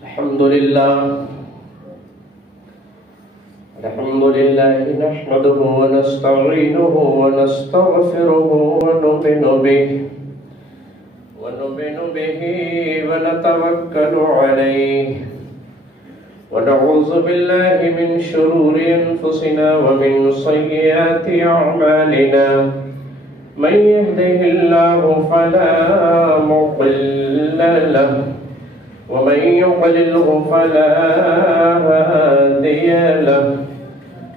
الحمد لله نحمده ونستعينه ونستغفره ونؤمن به ونتوكل عليه ونعوذ بالله من شرور أنفسنا ومن سيئات أعمالنا من يهده الله فلا مضل له ومن يضلله فلا هادي له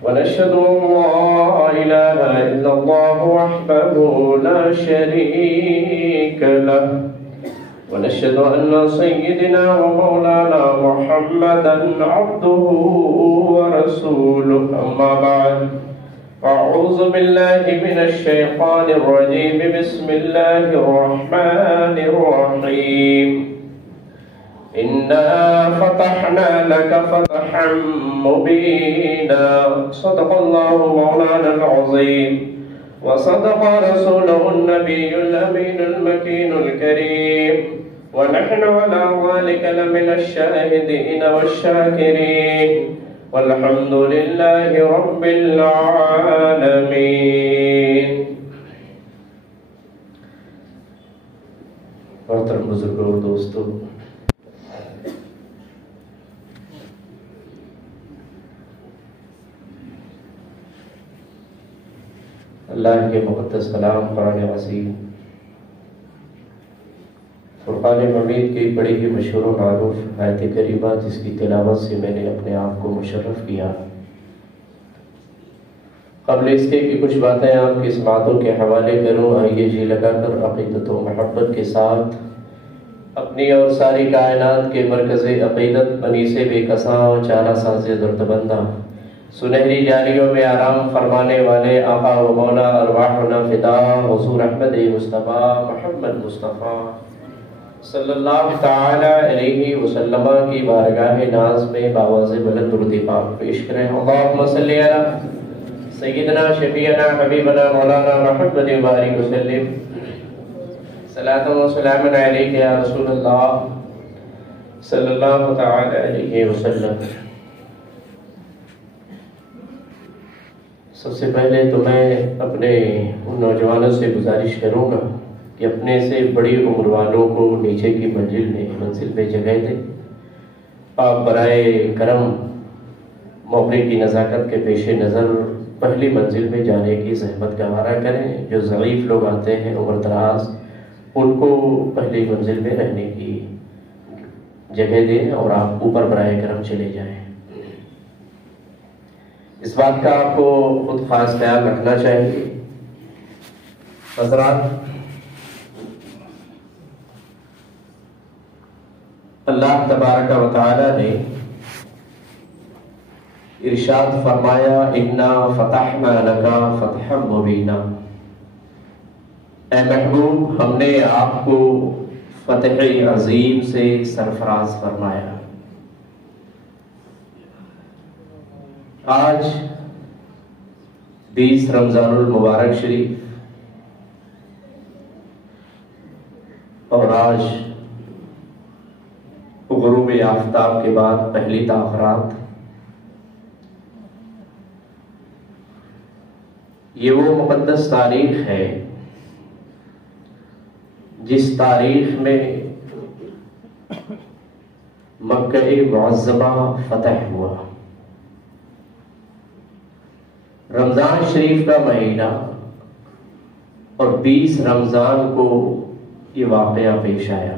ونشهد أن لا إله إلا الله وحده لا شريك له ونشهد أن سيدنا ومولانا محمدا عبده ورسوله أما بعد أعوذ بالله من الشيطان الرجيم بسم الله الرحمن الرحيم إنا فتحنا لك فتحا مبينا صدق الله مولانا العظيم وصدق رسوله النبي الأمين المكين الكريم ونحن على ذلك لمن الشاهدين والشاكرين والحمد لله رب العالمين. محترم بزرگوں اور دوستوں، اللہ کے مقدس کلام قرآن عظیم فرقان حمید کی بڑی ہی مشہور و معروف آیت کریمہ جس کی تلاوت سے میں نے اپنے آپ کو مشرف کیا. قبل اس کے کہ کچھ باتیں آپ کی سماعتوں کے حوالے کروں، آئیے جی لگا کر عقیدت و محبت کے ساتھ اپنی اور ساری کائنات کے مرکز عقیدت بنی سے بے کساں و چارہ ساز دردبندہ سنہری جالیوں میں آرام فرمانے والے آقا و مولا ارواحنا فدا حضور احمد مصطفیٰ محمد مصطفیٰ صلی اللہ تعالی علیہ وسلم کی بارگاہ ناز میں باواز بلند درود پاک پیش کریں. اللہم صلی علی سیدنا شفیعنا حبیبنا مولانا محمد بارک وسلم صلاۃ و سلام علیک یا رسول اللہ صلی اللہ تعالی علیہ وسلم. سب سے پہلے تو میں اپنے ان نوجوانوں سے گزارش کروں گا کہ اپنے سے بڑی عمر والوں کو نیچے کی منزل میں جگہ دیں. آپ برائے کرم موقع کی نزاکت کے پیش نظر پہلی منزل میں جانے کی زحمت گوارا کریں. جو ضعیف لوگ آتے ہیں عمر دراز، ان کو پہلی منزل میں رہنے کی جگہ دیں اور آپ اوپر برائے کرم چلے جائیں. اس بات کا آپ کو خود خاص خیال رکھنا چاہیے. حضرات، اللہ تبارک و تعالی نے ارشاد فرمایا انا فتحنا لک فتحا مبینا. اے محبوب، ہم نے آپ کو فتح عظیم سے سرفراز فرمایا. آج 20 رمضان المبارک شریف اور آج غروب آفتاب کے بعد پہلی تاخرات، یہ وہ مقدس تاریخ ہے جس تاریخ میں مکہ معظمہ فتح ہوا. رمضان شریف کا مہینہ اور 20 رمضان کو یہ واقعہ پیش آیا.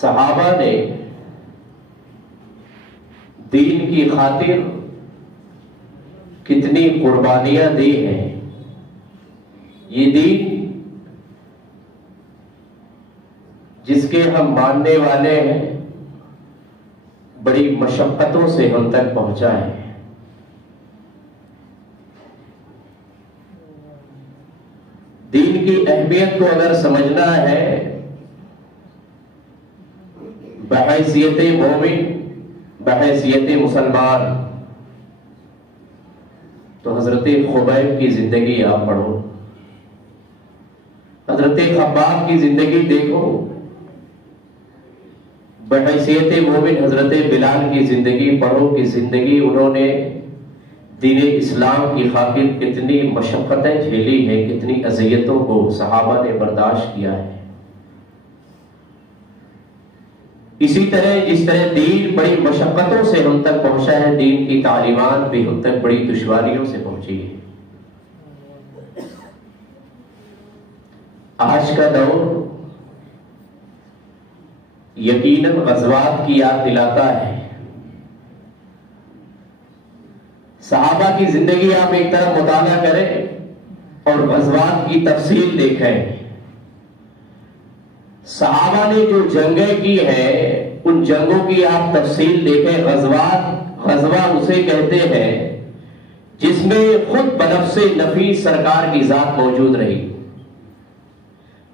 صحابہ نے دین کی خاطر کتنی قربانیاں دی ہیں. یہ دین جس کے ہم ماننے والے ہیں بڑی مشقتوں سے ہم تک پہنچا ہے. دین کی اہمیت کو اگر سمجھنا ہے بحیثیت مومن، بحیثیت مسلمان، تو حضرت خبیب کی زندگی آپ پڑھو. حضرت خباب کی زندگی دیکھو، بحیثیت مومن حضرت بلال کی زندگی پڑھو کہ زندگی انہوں نے دین اسلام کی خاطر کتنی مشقتیں جھیلی ہیں، کتنی اذیتوں کو صحابہ نے برداشت کیا ہے۔ اسی طرح جس طرح دین بڑی مشقتوں سے ہم تک پہنچا ہے، دین کی تعلیمات بھی ہم تک بڑی دشواریوں سے پہنچی ہے۔ آج کا دور یقیناً غزوات کی یاد دلاتا ہے۔ صحابہ کی زندگی آپ ایک طرف مطالعہ کریں اور غزوات کی تفصیل دیکھیں۔ صحابہ نے جو جنگیں کی ہیں ان جنگوں کی آپ تفصیل دیکھیں۔ غزوہ اسے کہتے ہیں جس میں خود بنفس نفیس سرکار کی ذات موجود رہی۔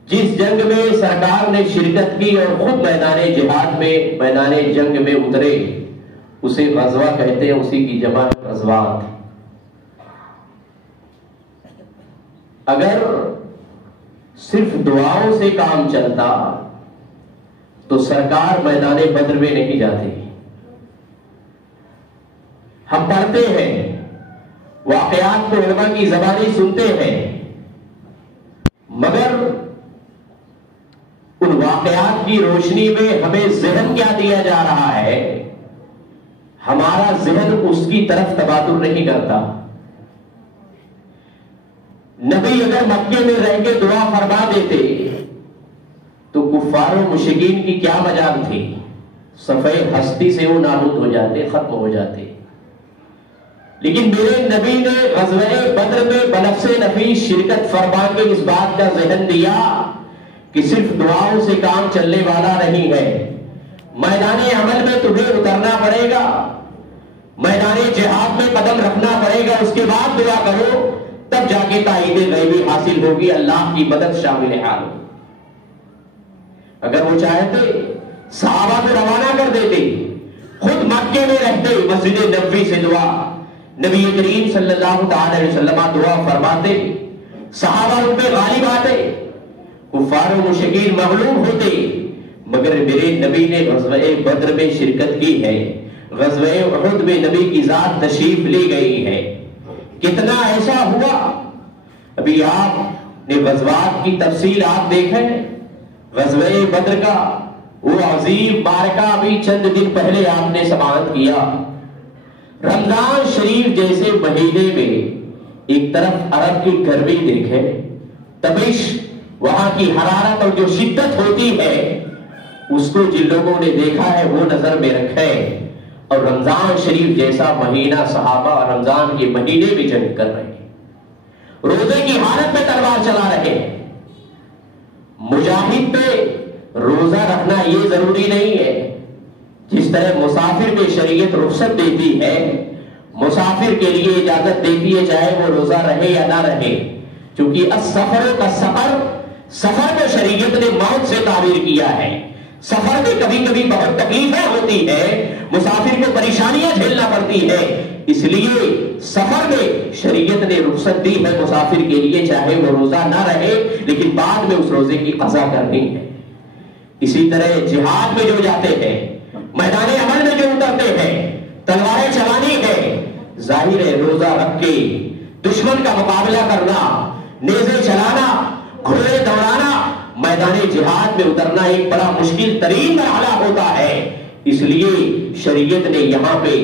جس جنگ میں سرکار نے شرکت کی اور خود میدان جہاد میں میدان جنگ میں اترے اسے غزوہ کہتے ہیں، اسی کی جمع ہے غزوات۔ اگر صرف دعاؤں سے کام چلتا تو سرکار میدان بدر میں نہیں جاتے۔ ہم پڑھتے ہیں واقعات کو علماء کی زبانی سنتے ہیں، مگر ان واقعات کی روشنی میں ہمیں ذہن کیا دیا جا رہا ہے، ہمارا ذہن اس کی طرف تبادر نہیں کرتا۔ نبی اگر مکے میں رہ کے دعا فرما دیتے تو کفار و مشرکین کی کیا مجال تھی؟ صفحے ہستی سے وہ نابود ہو جاتے، ختم ہو جاتے۔ لیکن میرے نبی نے غزوہ بدر میں بنفس نفیس شرکت فرما کے اس بات کا ذہن دیا کہ صرف دعاؤں سے کام چلنے والا نہیں ہے، میدان عمل میں تمہیں اترنا پڑے گا، میدان جہاد میں قدم رکھنا پڑے گا، اس کے بعد دعا کرو، تب جا کے تائید غیبی حاصل ہوگی، اللہ کی مدد شامل حال ہو۔ اگر وہ چاہتے صحابہ کو روانہ کر دیتے، خود مکے میں رہتے، مسجد نبوی سے دعا، نبی کریم صلی اللہ علیہ وسلم دعا فرماتے، صحابہ ان پہ غالب آتے، کفار و مشرکین مغلوب ہوتے، مگر میرے نبی نے غزوہ بدر میں شرکت کی ہے، غزوہ احد میں نبی کی ذات تشریف لی گئی ہے۔ کتنا ایسا ہوا، ابھی آپ نے غزوات کی تفصیل آپ دیکھیں، غزوہ بدر کا وہ عظیم معرکہ ابھی چند دن پہلے آپ نے سماعت کیا۔ رمضان شریف جیسے مہینے میں ایک طرف عرب کی گرمی دیکھیں، تپش، وہاں کی حرارت اور جو شدت ہوتی ہے اس کو جن لوگوں نے دیکھا ہے وہ نظر میں رکھیں، اور رمضان شریف جیسا مہینہ صحابہ رمضان کے مہینے میں جنگ کر رہے ہیں، روزے کی حالت میں تلوار چلا رہے ہیں۔ مجاہد پہ روزہ رکھنا یہ ضروری نہیں ہے، جس طرح مسافر پہ شریعت رخصت دیتی ہے، مسافر کے لیے اجازت دیتی ہے چاہے وہ روزہ رہے یا نہ رہے، کیونکہ السفر کا سفر کو شریعت نے موت سے تعبیر کیا ہے۔ سفر میں کبھی کبھی بہت تکلیفیں ہوتی ہے، مسافر کو پریشانیاں جھیلنا پڑتی ہے، اس لیے سفر میں شریعت نے رخصت دی ہے مسافر کے لیے، چاہے وہ روزہ نہ رہے لیکن بعد میں اس روزے کی قضا کرنی ہے۔ اسی طرح جہاد میں جو جاتے ہیں، میدان عمل میں جو اترتے ہیں، تلواریں چلانی ہے، ظاہر ہے روزہ رکھ کے دشمن کا مقابلہ کرنا، نیزے چلانا، گھوڑے دوڑانا، میدان جہاد میں اترنا ایک بڑا مشکل ترین مرحلہ ہوتا ہے، اس لیے شریعت نے یہاں پہ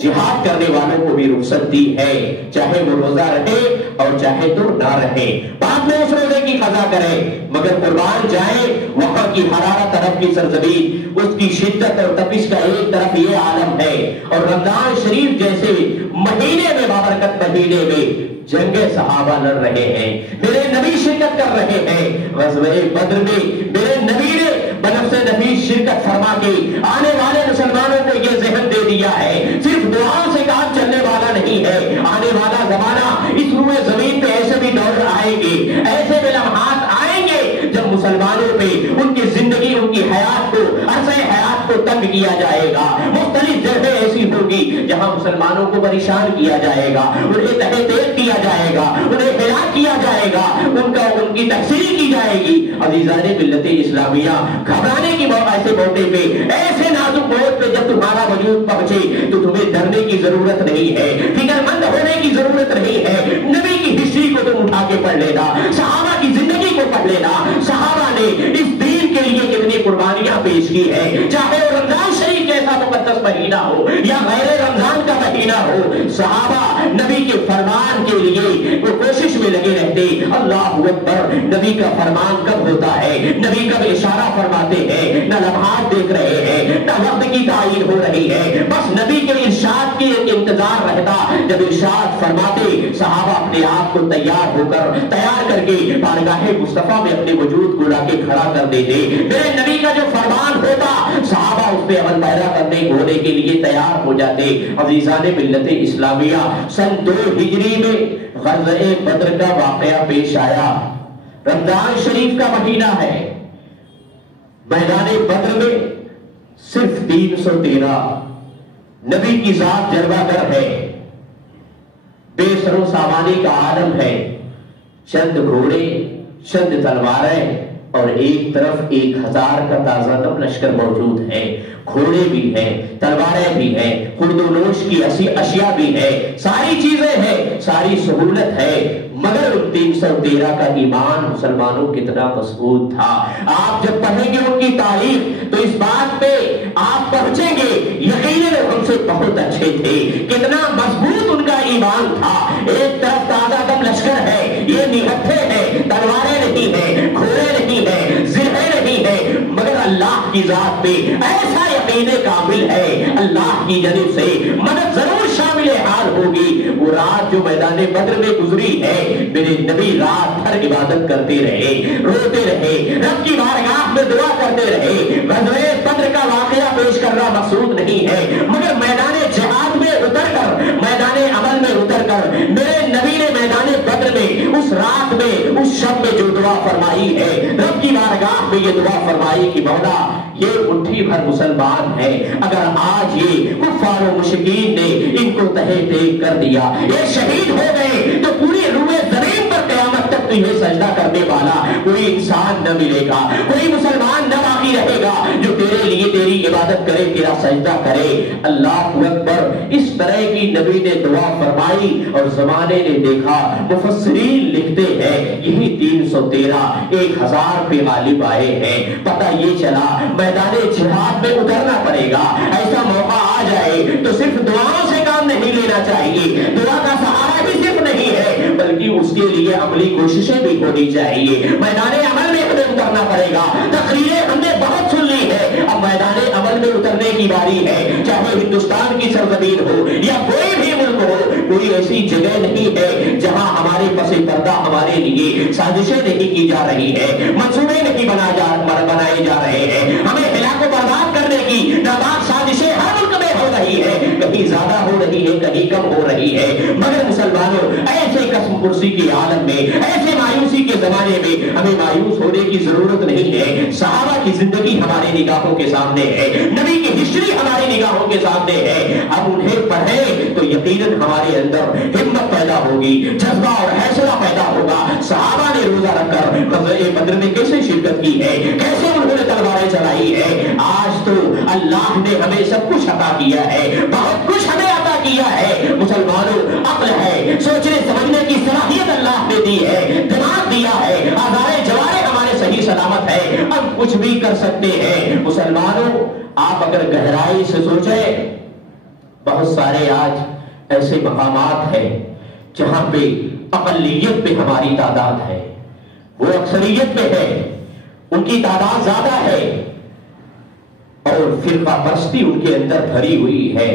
جہاد کرنے والوں کو بھی رخصت دی ہے، چاہے وہ روزہ رہے اور چاہے تو نہ رہے، بعد میں اس روزے کی قضا کرے، مگر قربان جائیں وہاں کی حرارت عرب کی سرزمین، اس کی شدت اور تپش کا ایک طرف یہ عالم ہے، اور رمضان شریف جیسے مہینے میں بابرکت مہینے میں جنگ صحابہ لڑ رہے ہیں، میرے نبی شرکت کر رہے ہیں۔ غزوہ بدر میں میرے نبی نے بنفس نفیس شرکت فرما کے آنے والے مسلمانوں کو یہ ذہن دے دیا ہے، صرف دعاؤں سے کام چلنے والا نہیں ہے، آنے والا زمانہ اس روئے زمین پہ ایسے بھی دور آئیں گے، ایسے بھی لمحات آئیں گے جب مسلمانوں پہ ان کی زندگی، ان کی حیات کو، عرصہ حیات کو تنگ کیا جائے گا، مختلف جگہیں ایسی ہوگی جہاں مسلمانوں کو پریشان کیا جائے گا، انہیں تہہ تیز کیا جائے گا، انہیں ہلاک کیا جائے گا، ان کی تکفیری کی جائے گی۔ عزیزان ملت اسلامیہ، گھبرانے کی ایسے موقع پہ، ایسے نازک موقع پہ جب تمہارا وجود پہنچے تو تمہیں ڈرنے کی ضرورت نہیں ہے، فکر مند ہونے کی ضرورت نہیں ہے۔ نبی کی ہسٹری کو تم اٹھا کے پڑھ لینا، صحابہ کی زندگی کو پڑھ لینا، صحابہ نے اس دین کے لیے کتنی قربانیاں پیش کی ہیں، چاہے وہ رمضان شریف جیسا مقدس مہینہ ہو یا غیر رمضان کا مہینہ ہو، صحابہ نبی کے فرمان کے لیے وہ کوشش میں لگے رہتے۔ اللہ اکبر، نبی کا فرمان کب ہوتا ہے، نبی کب اشارہ فرماتے ہیں، نہ لمحات دیکھ رہے ہیں، نہ وقت کی تعین ہو رہی ہے، بس نبی کے ارشاد کی انتظار رہتا۔ جب ارشاد فرماتے، صحابہ اپنے آپ کو تیار کر کے بارگاہ مصطفیٰ میں اپنے وجود کو لا کے کھڑا کر دیتے۔ میرے نبی کا جو فرمان ہوتا، صحابہ اس پہ عمل پیرا ہونے کے لیے تیار ہو جاتے۔ عزیزان ملت اسلامیہ، سن 2 ہجری میں غزوہ بدر کا واقعہ پیش آیا۔ رمضان شریف کا مہینہ ہے، میدان بدر میں صرف 313 نبی کی ذات جلوہ گر ہے، بے سر و سامانی کا عالم ہے، چند گھوڑے، چند تلواریں اور ایک طرف 1000 کا تازہ دم لشکر موجود ہے۔ گھوڑے بھی ہیں، تلواریں بھی ہیں، خرد و نوش کی اشیاء بھی ہے، ساری چیزیں ہیں، ساری سہولت ہے، مگر 313 کا ایمان مسلمانوں کتنا مضبوط تھا۔ آپ جب پڑھیں گے ان کی تاریخ تو اس بات پہ آپ پہنچیں گے، یقیناً ہم سے بہت اچھے تھے، کتنا مضبوط ان کا ایمان تھا۔ ایک طرف تازہ دم لشکر ہے، یہ نہتھے ہیں، تلواریں نہیں ہیں، گھوڑے نہیں ہیں، زرہیں نہیں ہیں، مگر اللہ کی ذات پہ ایسا یقین کامل ہے، اللہ کی جانب سے مدد ضرور شامل حال ہوگی۔ وہ رات جو میدان بدر میں گزری ہے، میرے نبی رات بھر عبادت کرتے رہے، روتے رہے، رب کی بارگاہ میں دعا کرتے رہے۔ غزوہ بدر کا واقعہ پیش کرنا مقصود نہیں ہے، مگر میدان جہاد میں اتر کر، میدان عمل میں اتر کر میرے نبی نے میدان بدر میں اس رات میں، اس شب میں جو دعا فرمائی ہے، رب کی بارگاہ میں یہ دعا فرمائی کہ مولا یہ مٹھی بھر مسلمان ہے، اگر آج یہ کفار و مشرکین نے ان کو تہہ تیگ کر دیا، یہ شہید ہو گئے تو پوری روئے زمین پر قیامت تک تجھے سجدہ کرنے والا کوئی انسان نہ ملے گا، کوئی مسلمان نہ باقی رہے گا جو تیرے لیے تیری عبادت کرے، تیرا سجدہ کرے۔ اللہ اکبر، اس طرح کی نبی نے دعا فرمائی اور زمانے نے دیکھا، مفسرین لکھتے ہیں یہی 313 1000 پہ غالب آئے ہیں۔ پتہ یہ چلا میدان جہاد میں اترنا پڑے گا، ایسا موقع آ جائے تو صرف دعاؤں سے کام نہیں لینا چاہیے، دعا کا سہارا بھی صرف نہیں ہے بلکہ اس کے لیے عملی کوششیں بھی ہونی چاہیے۔ میدان عمل میں ہمیں اترنا پڑے گا، تقریریں ہم نے بہت سن لی ہے، اب میدان عمل میں اترنے کی باری ہے۔ چاہے ہندوستان کی سرزمین ہو یا کوئی بھی ملک ہو، کوئی ایسی جگہ نہیں ہے جہاں ہمارے پس پردہ ہمارے لیے سازشیں نہیں کی جا رہی ہے، منصوبے نہیں بنائے جا رہے ہیں، ہمیں ہلاک و برباد کرنے کی ناپاک سازشیں ہر ملک میں ہو رہی ہے، کہیں زیادہ ہو رہی ہے، کہیں کم ہو رہی ہے، مگر مسلمانوں ایسے قسم کرسی کے عالم میں، ایسے مایوسی کے زمانے میں ہمیں مایوس ہونے کی ضرورت نہیں ہے۔ صحابہ کی زندگی ہماری نگاہوں کے سامنے ہے، نبی کی ہسٹری ہماری نگاہوں کے سامنے ہے، اب انہیں پڑھیں تو یقیناً ہمارے اندر ہمت پیدا ہوگی، جذبہ اور حوصلہ پیدا ہوگا۔ صحابہ نے روزہ رکھ کر غزوہ بدر میں کیسے شرکت کی ہے، کیسے انہوں نے تلواریں چلائی ہے۔ آج تو اللہ نے ہمیں سب کچھ عطا کیا ہے، بہت کچھ ہمیں عطا کیا ہے۔ مسلمانوں، عقل ہے، سوچنے سمجھنے کی صلاحیت اللہ نے دی ہے، دماغ دیا ہے، آزارے جوارے ہمارے صحیح سلامت ہے، اب کچھ بھی کر سکتے ہیں۔ مسلمانوں، آپ اگر گہرائی سے سوچیں، بہت سارے آج ایسے مقامات ہیں جہاں پہ اقلیت پہ ہماری تعداد ہے، وہ اکثریت پہ ہے، ان کی تعداد زیادہ ہے اور فرقہ پرستی ان کے اندر بھری ہوئی ہے۔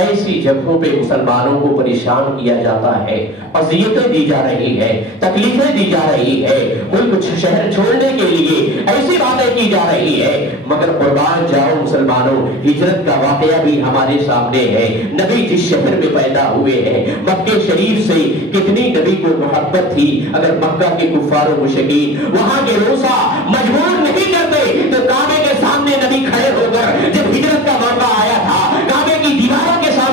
ایسی جگہوں پہ مسلمانوں کو پریشان کیا جاتا ہے، اذیتیں دی جا رہی ہے، تکلیفیں دی جا رہی ہے، ملک شہر چھوڑنے کے لیے ایسی باتیں کی جا رہی ہے، مگر قربان جاؤ مسلمانوں، ہجرت کا واقعہ بھی ہمارے سامنے ہے۔ نبی جس شہر میں پیدا ہوئے ہیں، مکہ شریف سے کتنی نبی کو محبت تھی، اگر مکہ کے کفار و مشرکین وہاں کے روزہ مجبور نہیں کرتے تو کعبے کے سامنے نبی کھڑے ہو کر جب ہجرت کا موقع آیا تھا، کعبے کی دیواروں کے سامنے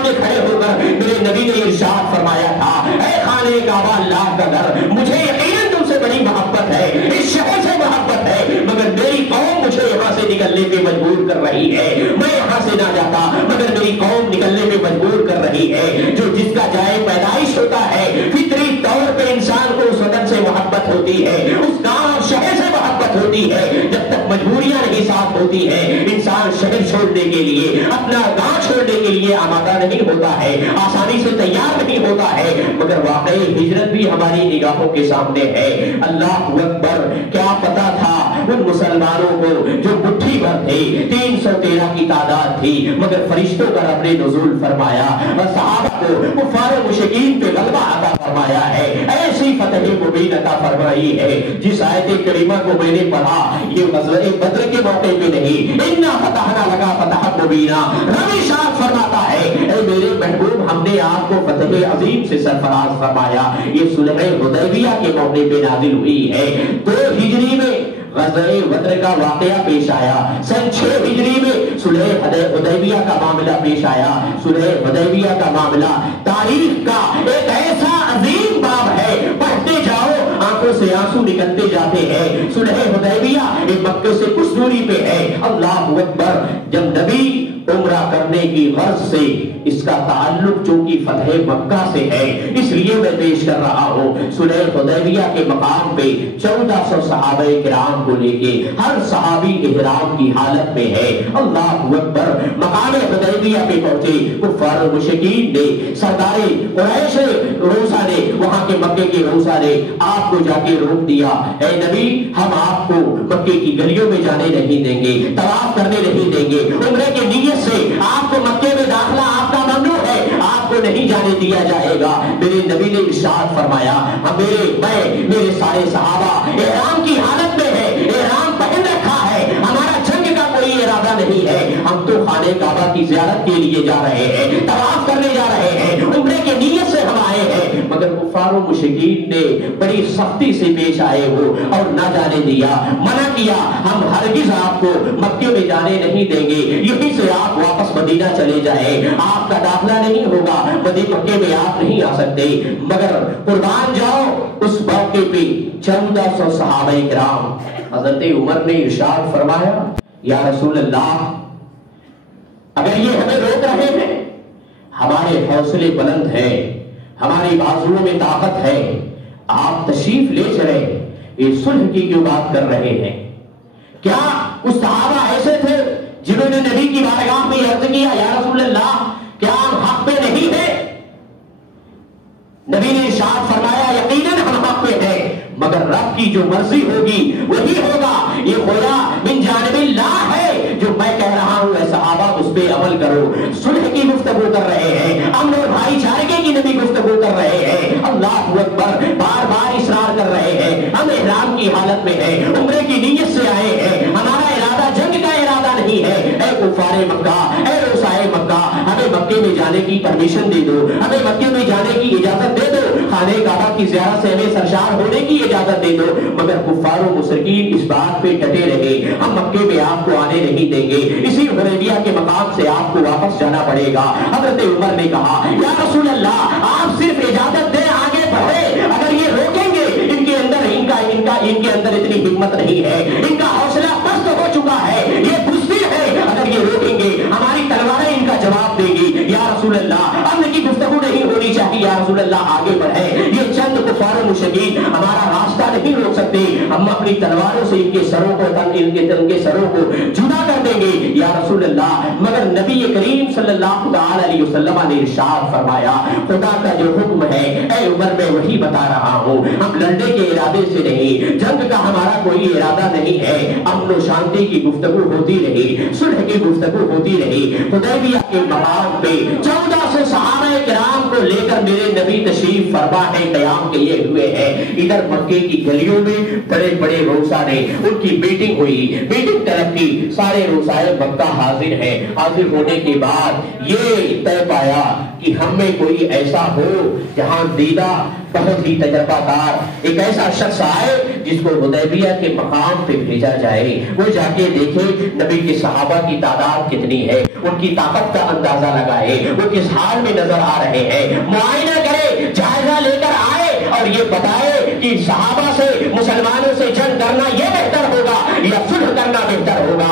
مجبور کر رہی ہے، میں یہاں سے نہ جاتا مگر میری قوم نکلنے میں مجبور کر رہی ہے۔ جو جس کا جائے پیدائش ہوتا ہے، فطری طور پہ انسان کو اس وطن سے محبت ہوتی ہے، اس گاؤں اور شہر سے محبت ہوتی ہے۔ جب تک مجبوریاں نہیں ساتھ ہوتی ہیں، انسان شہر چھوڑنے کے لیے، اپنا گاؤں چھوڑنے کے لیے آمادہ نہیں ہوتا ہے، آسانی سے تیار نہیں ہوتا ہے۔ مگر واقعی ہجرت بھی ہماری نگاہوں کے سامنے ہے۔ اللہ اکبر، کیا پتا تھا ان مسلمانوں کو جو مٹھی بھر تھے، 313 کی تعداد تھی، مگر فرشتوں کا رب نے نزول فرمایا اور صحابہ کو کفار و مشرکین پہ غلبہ عطا فرمایا ہے، ایسی فتح مبین عطا فرمائی ہے۔ جس آیت کریمہ کو میں نے پڑھا، یہ غزوہ بدر کے موقع پہ نہیں، انا فتحنا لکا فتحا مبینا، رب ارشاد فرماتا ہے اے میرے محبوب، ہم نے آپ کو فتح عظیم سے سرفراز فرمایا۔ یہ صلح حدیبیہ کے موقع پہ نازل ہوئی ہے۔ 2 ہجری میں غزوہ بدر کا واقعہ پیش آیا، سن 6 ہجری میں صلح حدیبیہ کا معاملہ پیش آیا۔ صلح حدیبیہ کا معاملہ تاریخ کا ایک ایسا عظیم باب ہے، پڑھتے جاؤ آنکھوں سے آنسو نکلتے جاتے ہیں۔ صلح حدیبیہ ایک مکے سے کچھ دوری پہ ہے۔ اللہ اکبر، جب نبی عمرہ کرنے کی غرض سے، اس کا تعلق چونکہ فتح مکہ سے ہے اس لیے میں پیش کر رہا ہوں۔ صلح حدیبیہ کے مقام پہ 1400 صحابہ کرام کو لے کے ہر صحابی احرام کی حالت میں ہے۔ اللہ اکبر، مقام حدیبیہ پہ پہنچے کفار و مشرکین نے، سردار قریش روسا نے، وہاں کے مکے کے روسا نے آپ کو جا کے روک دیا، اے نبی ہم آپ کو مکے کی گلیوں میں جانے نہیں دیں گے، طواف کرنے نہیں دیں گے، عمرے کے نیت سے آپ کو مکے میں داخلہ آپ کا ممنوع ہے، آپ کو نہیں جانے دیا جائے گا۔ میرے نبی نے ارشاد فرمایا، میرے سارے صحابہ احرام کی حالت میں ہے، احرام پہن رکھا ہے، ہمارا جنگ کا کوئی ارادہ نہیں ہے، ہم تو خانہ کعبہ کی زیارت کے لیے جا رہے ہیں، طواف کرنے جا رہے ہیں، عمرے کی نیت سے ہم آئے ہیں۔ مگر کفار و مشرکین نے بڑی سختی سے پیش آئے ہو اور نہ جانے دیا، منع کیا، ہم ہرگز آپ کو مکے میں جانے نہیں دیں گے، یہیں سے آپ واپس مدینہ چلے جائیں، آپ کا داخلہ نہیں ہوگا، مکے میں آپ نہیں آ سکتے۔ مگر قربان جاؤ، اس موقع پہ 1400 صحابہ کرام، حضرت عمر نے ارشاد فرمایا، یا رسول اللہ اگر یہ ہمیں روک رہے ہیں، ہمارے حوصلے بلند ہیں، ہماری بازوؤں میں طاقت ہے، آپ تشریف لے چلے، یہ صلح کی کیوں بات کر رہے ہیں؟ کیا اس صحابہ ایسے تھے جنہوں نے نبی کی بارگاہ میں عرض کیا، یا رسول اللہ کیا ہم حق پہ نہیں ہیں؟ نبی نے ارشاد فرمایا، یقیناً ہم حق پہ ہیں، مگر رب کی جو مرضی ہوگی وہی ہوگا، یہ خدا من جانب اللہ ہے جو میں کہہ رہا ہوں، اے صحابہ اس پہ عمل کرو۔ صلح کی گفتگو کر رہے ہیں، امن اور بھائی چارے کی نبی گفتگو کر رہے ہیں، اللہ اکبر، بار بار اصرار کر رہے ہیں، ہم احرام کی حالت میں ہیں، عمرے کی نیت سے آئے ہیں، ہمارا ارادہ جنگ کا ارادہ نہیں ہے، اے کفار مکہ، اے روسائے مکہ، ہمیں مکے میں جانے کی پرمیشن دے دو، ہمیں مکے میں جانے کی اجازت دے دو، خانہ کعبہ کی زیارت سے ہمیں سرشار ہونے کی اجازت دے دو۔ مگر کفار و مشرکین اس بات پہ ڈٹے رہے، ہم مکے میں آپ کو آنے نہیں دیں گے، اسی حدیبیہ کے مقام سے آپ کو واپس جانا پڑے گا۔ حضرت عمر نے کہا، یا رسول اللہ آپ صرف اجازت دیں، آگے بڑھے، اگر یہ روکیں گے ان کے اندر اتنی ہمت نہیں ہے، ان کا حوصلہ پست ہو چکا ہے، یہ بزدل ہے، اگر یہ روکیں گے ہماری تلواریں ان کا جواب دیں گی۔ یا رسول اللہ امن کی گفتگو نہیں ہونی چاہیے، یا رسول اللہ آگے بڑھے، یہ چند کفار و مشرکین ہمارا راستہ نہیں روک سکتے، ہم اپنی تلواروں سے ان کے سروں کو جدا کر دیں گے یا رسول اللہ۔ مگر نبی کریم صلی اللہ علیہ وسلم نے ارشاد فرمایا، خدا کا جو حکم ہے اے عمر میں وہی بتا رہا ہوں، ہم لڑنے کے ارادے سے نہیں، جنگ کا ہمارا کوئی ارادہ نہیں ہے، امن و شانتی کی گفتگو ہوتی رہی، صلح کی گفتگو ہوتی رہی۔ حدیبیہ کے مقام پہ 1400 صحابہ کرام کو لے کر میرے نبی تشریف فرما ہے، قیام کیے ہوئے ہیں۔ ادھر مکے کی گلیوں میں بڑے بڑے روسا نے ان کی میٹنگ ہوئی، میٹنگ طلب کی، سارے روسائے مکہ حاضر ہیں۔ حاضر ہونے کے بعد یہ طے پایا کہ ہم میں کوئی ایسا ہو جہاں دیدہ بہت ہی تجربہ کار ایک ایسا شخص آئے جس کو حدیبیہ کے مقام پہ بھیجا جائے، وہ جا کے دیکھے نبی کے صحابہ کی تعداد کتنی ہے، ان کی طاقت کا اندازہ لگائے، وہ کس حال میں نظر آ رہے ہیں، معائنہ کرے، جائزہ لے کر آئے اور یہ بتائے کہ صحابہ سے، مسلمانوں سے جنگ کرنا یہ بہتر ہوگا یا صلح کرنا بہتر ہوگا۔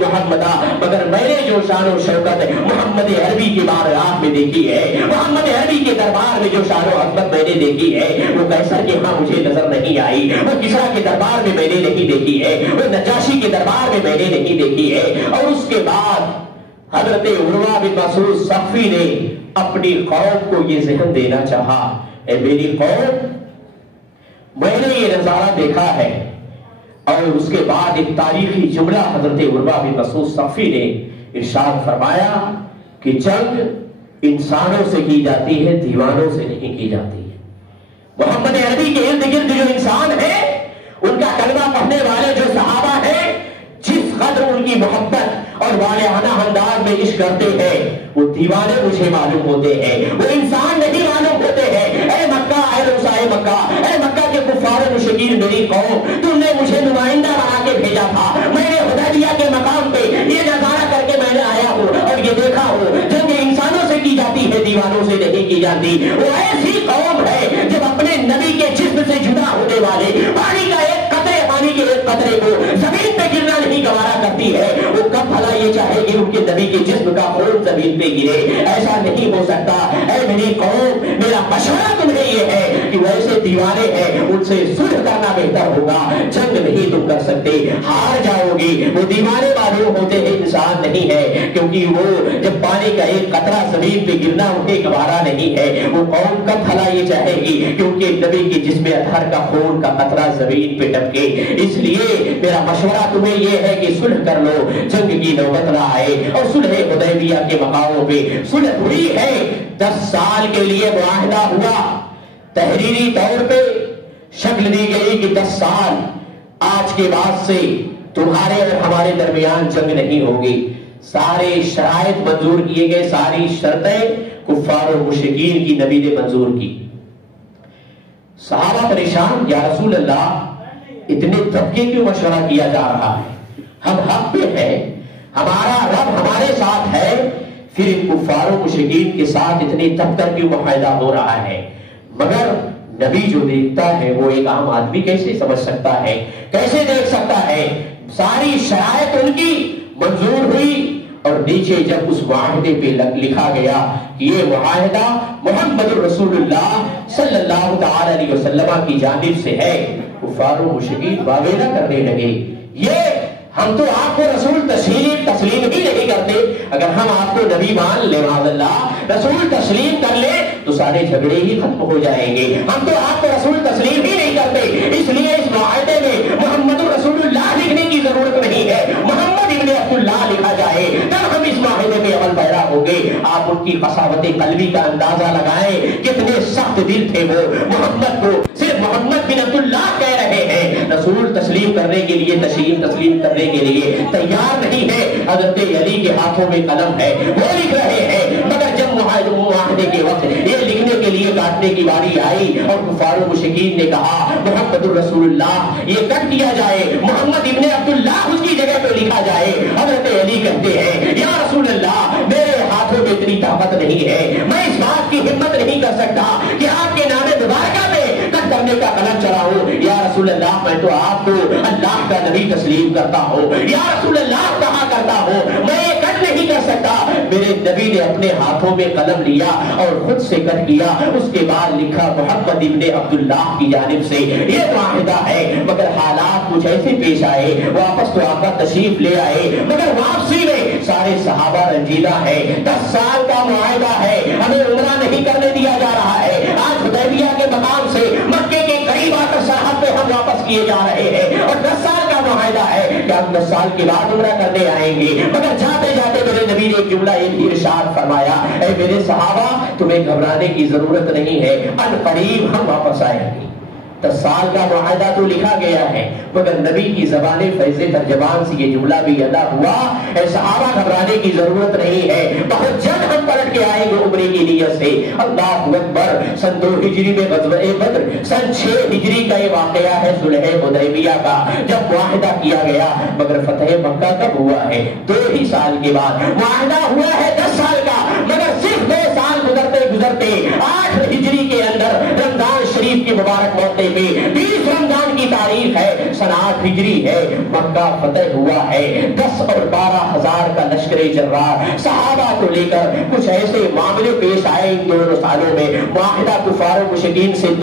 محمدا, مگر میں نے جو شان و شوکت محمد عربی کی بارگاہ میں دیکھی ہے, محمد عربی کے دربار میں جو شان و عظمت میں نے دیکھی ہے, وہ قیصر کے ہاں مجھے نظر نہیں آئی, وہ کسریٰ کے دربار میں میں نے نہیں دیکھی ہے, وہ نجاشی کے دربار میں نے نہیں دیکھی ہے. اور اس کے بعد حضرت عروہ بن مسعود ثقفی نے اپنی قوم کو یہ ذہن دینا چاہا, اے میری قوم, میں نے یہ نظارہ دیکھا ہے. اور اس کے بعد ایک تاریخی جملہ حضرت عروہ بن مسعود ثقفی نے ارشاد فرمایا کہ جنگ انسانوں سے کی جاتی ہے, دیوانوں سے نہیں کی جاتی ہے. محمد عربی کے ارد گرد جو انسان ہے, ان کا کلمہ پڑھنے والے جو صحابہ ہیں, جس قدر ان کی محبت اور والہانہ انداز میں عشق کرتے ہیں, وہ دیوانے مجھے معلوم ہوتے ہیں, وہ انسان نہیں معلوم ہوتے ہیں. اے مکہ, اے رؤسائے مکہ, اے مکہ کے کفار و مشرکین, میری قوم, تم نے مجھے نمائندہ بنا کے بھیجا تھا. میں نے حدیبیہ کے مقام پہ یہ نظارہ کر کے میں نے آیا ہوں اور یہ دیکھا ہوں جنگ انسانوں سے کی جاتی ہے, دیوانوں سے نہیں کی جاتی. وہ ایسی قوم ہے جب اپنے نبی کے جسم سے جدا ہونے والے پانی کا ایک قطرے, پانی کے ایک قطرے کو زمین پہ گرنا نہیں گوارا کرتی ہے, وہ کب بھلا یہ چاہے کہ ان کے نبی کے جسم کا خون زمین پہ گرے؟ ایسا نہیں ہو سکتا. اے میری قوم, میرا مشورہ تمہیں یہ ہے کہ ویسے دیوانے ہیں, ان سے صلح کرنا بہتر ہوگا. جنگ نہیں تم کر سکتے, ہار جاؤ گے. وہ دیوانے معلوم ہوتے ہیں, انسان نہیں ہے, کیونکہ وہ جب پانی کا ایک قطرہ زمین پہ گرنا انہیں گوارا نہیں ہے. وہ قوم کب بھلا یہ چاہے گی کہ ان کے نبی کے جسم اطہر کا خون کا قطرہ زمین پہ ٹپکے؟ اس لیے میرا مشورہ تمہیں یہ ہے کہ صلح کر لو, جنگ کی نوبت نہ آئے. اور صلح حدیبیہ کے مقاموں پہ صلح ہوئی ہے. 10 سال کے لیے معاہدہ ہوا, تحریری طور پہ شکل دی گئی کہ 10 سال آج کے بعد سے تمہارے اور ہمارے درمیان جنگ نہیں ہوگی. سارے شرائط منظور کیے گئے, ساری شرطیں کفار و مشرکین کی نبی نے منظور کی. صحابہ پریشان, یا رسول اللہ, اتنے طبقے کیوں مشورہ کیا جا رہا ہے؟ ہم حق پہ ہیں, ہمارا رب ہمارے ساتھ ہے, پھر ان کفار و مشرکین کے ساتھ اتنے طبقہ کیوں معاہدہ ہو رہا ہے؟ مگر نبی جو دیکھتا ہے وہ ایک عام آدمی کیسے سمجھ سکتا ہے, کیسے دیکھ سکتا ہے؟ ساری شرائط ان کی منظور ہوئی, اور نیچے جب اس معاہدے پہ لکھا گیا کہ یہ معاہدہ محمد رسول اللہ صلی اللہ تعالی علیہ وسلم کی جانب سے ہے, کفار و مشرکین واویلا کرنے لگے, یہ ہم تو آپ کو رسول تسلیم ہی نہیں کرتے. اگر ہم آپ کو نبی مان لے, معاذ اللہ, رسول تسلیم کر لے تو سارے جھگڑے ہی ختم ہو جائیں گے. ہم تو آپ کو رسول تسلیم ہی نہیں کرتے, اس لیے اس معاہدے میں محمد رسول اللہ لکھنے کی ضرورت نہیں ہے, محمد ابن عبد اللہ لکھا جائے, تب ہم اس معاہدے میں عمل پیرا ہوں گے. آپ ان کی قساوت قلبی کا اندازہ لگائیں, کتنے سخت دل تھے وہ. محمد کو صرف محمد بن عبد اللہ کہہ رہے ہیں, رسول تسلیم کرنے کے لیے, تسلیم کرنے کے لیے تیار نہیں ہے. حضرت علی کے ہاتھوں میں قلم ہے, وہ لکھ رہے ہیں, مگر جب معاہدے کے وقت یہ لکھنے کے لیے کاٹنے کی باری آئی اور کفار و مشرکین نے کہا محمد الرسول اللہ, یہ کٹ دیا جائے, محمد ابن عبد اللہ اس کی جگہ پہ لکھا جائے. حضرت علی کہتے ہیں, یا رسول اللہ, میرے ہاتھوں میں اتنی طاقت نہیں ہے, میں اس بات کی ہمت نہیں کر سکتا کہ آپ کے نام مبارکہ میں کٹ کرنے کا قلم چلاؤں. یا رسول اللہ, میں تو آپ کو اللہ کا نبی تسلیم کرتا ہوں, یا رسول اللہ کہا کرتا ہوں, میں یہ کٹ نہیں کر سکتا. میرے نبی نے اپنے ہاتھوں میں قلم لیا اور خود سے کٹ کیا, اس کے بعد لکھا محمد ابن عبداللہ کی جانب سے یہ معاہدہ ہے. مگر حالات کچھ ایسے پیش آئے, واپس تو آقا تشریف لے آئے, مگر واپسی میں سارے صحابہ رنجیدہ ہیں. 10 سال کا معاہدہ ہے, ہمیں عمرہ نہیں کرنے دیا جا رہا ہے. آج حدیبیہ کے مقام سے مکے کے قریب آ کر سرحد پہ ہم واپس کیے جا رہے ہیں, اور 10 سال کا معاہدہ ہے کہ ہم 10 سال کے بعد عمرہ کرنے آئیں گے. مگر جاتے جاتے میرے نبی نے جملہ ایک ہی ارشاد فرمایا, اے میرے صحابہ, تمہیں گھبرانے کی ضرورت نہیں ہے, ان قریب ہم واپس آئیں گے. 10 سال کا معاہدہ تو لکھا گیا ہے, مگر نبی کی زبان فیض ترجمان سے یہ جملہ بھی ادا ہوا, اے صحابہ گھبرانے کی ضرورت نہیں ہے, بہت جلد ہم پلٹ کے آئیں گے عمرے کی نیت سے. اللہ اکبر. سن 2 ہجری میں غزوہ بدر, سن 6 ہجری کا یہ واقعہ ہے صلح حدیبیہ کا, جب معاہدہ کیا گیا. مگر فتح مکہ کب ہوا ہے؟ 2 ہی سال کے بعد. معاہدہ ہوا ہے 10 سال کا, مگر صرف 2 سال گزرتے 8 ہجری کے اندر رمضان شریف کے مبارک موقع پہ 20 رمضان کی تاریخ تاریخ ہے سن 8 ہجری ہے، مکہ فتح ہوا ہے، 10 اور 12 ہزار کا لشکر جرار صحابہ کو لے کر کچھ ایسے معاملے پیش آئے ان دونوں سالوں میں، معاہدہ کفار و مشرکین سے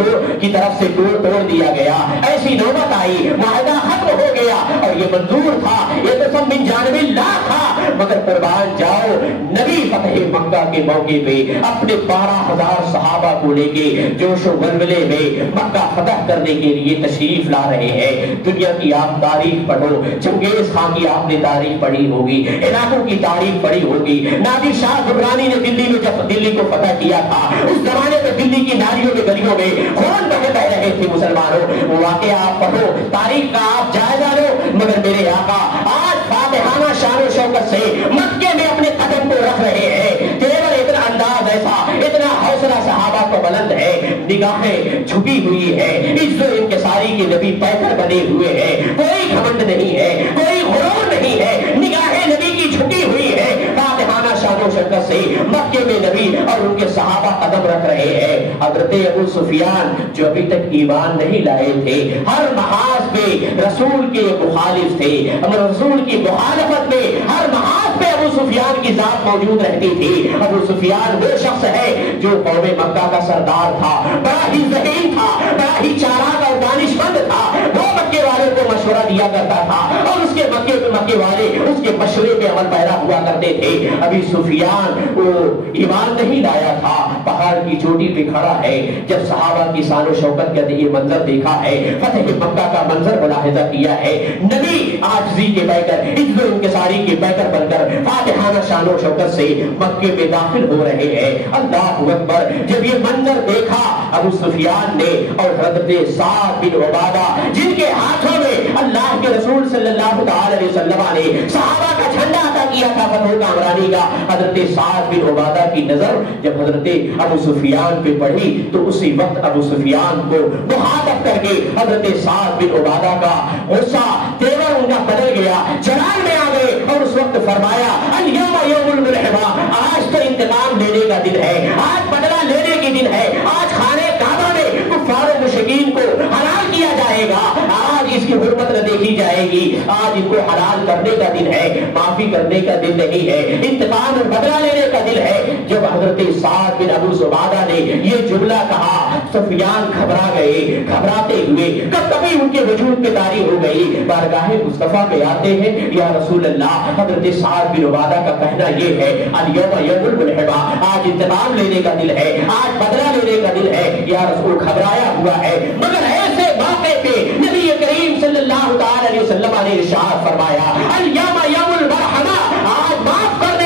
کی طرف سے توڑ دیا گیا، ایسی نوبت آئی، معاہدہ ختم ہو گیا اور یہ منظور تھا، یہ تو سب من جانب اللہ تھا، مگر قربان جاؤ نبی فتح مکہ کے موقع پہ اپنے 12,000 صحابہ کو لے کے جوش و ولولے میں مکہ فتح کرنے کے لیے تشریف لا رہے ہیں۔ دنیا کی آپ تاریخ پڑھو، چنگیز خان کی آپ نے تاریخ پڑھی ہوگی، علاقوں کی تاریخ پڑھی ہوگی، نادر شاہ درانی نے دلی میں جب دلی کو فتح کیا تھا اس زمانے میں دلی کی نالیوں میں گلیوں میں خون بہہ رہے تھے مسلمانوں، وہ واقعہ آپ پڑھو، تاریخ کا آپ جائزہ لو، مگر میرے آقا آج فاتحانہ شان و شوکت سے مکے میں اپنے قدم کو رکھ رہے ہیں، تیور اتنا انداز ایسا، اتنا حوصلہ صحابہ کو بلند ہے، نگاہیں جھکی ہوئی ہے، عزت و انکساری کے نبی پیکر بنے ہوئے ہیں، کوئی گھمنڈ نہیں ہے، کوئی غرور نہیں ہے، نگاہیں نبی کی جھکی ہوئی ہے، فاتحانہ شان و شوکت سے مکے میں نبی اور ان کے صحابہ قدم رکھ رہے ہیں۔ حضرت ابو سفیان جو ابھی تک ایمان نہیں لائے تھے، ہر محاذ پہ رسول کے مخالف تھے، رسول کی مخالفت میں ہر محاذ پہ ابو سفیان کی ذات موجود رہتی تھی۔ ابو سفیان وہ شخص ہے جو قوم مکہ کا سردار تھا، بڑا ہی ذہین تھا، بڑا ہی چالاک اور دانشمند تھا، وہ مکے والوں کو مشورہ دیا کرتا تھا اور اس کے مکے والے اس کے مشورے پہ عمل پیرا ہوا کرتے تھے۔ ابھی سفیان وہ ایمان نہیں لایا تھا، پہاڑ کی چوٹی پہ کھڑا ہے، جب صحابہ کی شان و شوکت کا یہ منظر دیکھا ہے، فتح مکہ کا منظر ملاحظہ کیا ہے، نبی عاجزی کے پیکر، عزت و انکساری کے پیکر بن کر فاتحانہ شان و شوکت سے مکے میں داخل ہو رہے ہیں۔ اللہ اکبر، جب یہ منظر دیکھا ابو سفیان نے اور حضرت سعد بن عبادہ جن کے ہاتھوں میں اللہ کے رسول صلی اللہ علیہ وسلم نے صحابہ کا جھنڈا عطا کیا تھا فتح کامرانی کا، حضرت سعد بن عبادہ کی نظر جب حضرت ابو سفیان پہ پڑھی تو اسی وقت ابو سفیان کو مخاطب کر کے حضرت سعد بن عبادہ کا غصہ تیور ان کا بدل گیا، جلال میں آ گئے اور اس وقت فرمایا الیوم یوم الملحمہ، آج تو انتقام لینے کا دن ہے، آج بدلہ لینے کے دن ہے، آج خانہ کعبہ میں کفار و مشرکین کو حلال کیا جائے گا، آج اس کی حرمت نہ دیکھی جائے گی، آج ان کو حلال کرنے کا دن ہے، معافی کرنے کا دن نہیں ہے، انتقام اور بدلہ لینے کا دن ہے۔ جب حضرت سعد بن ابو عبادہ نے یہ جملہ کہا، سفیان گھبرا گئے، گھبراتے ہوئے کب کبھی ان کے وجود پہ طاری ہو گئی، بارگاہ مصطفیٰ میں آتے ہیں، یا رسول اللہ حضرت سعد بن عبادہ کا کہنا یہ ہے الیوم یوم الملحمہ، آج انتقام لینے کا دن ہے، آج بدلہ لینے کا دن ہے، یا رسول گھبرایا ہوا ہے، مگر ایسے موقع پہ نبی کریم صلی اللہ علیہ وسلم نے ارشاد فرمایا الیوم یوم المرحمہ، آج معاف کر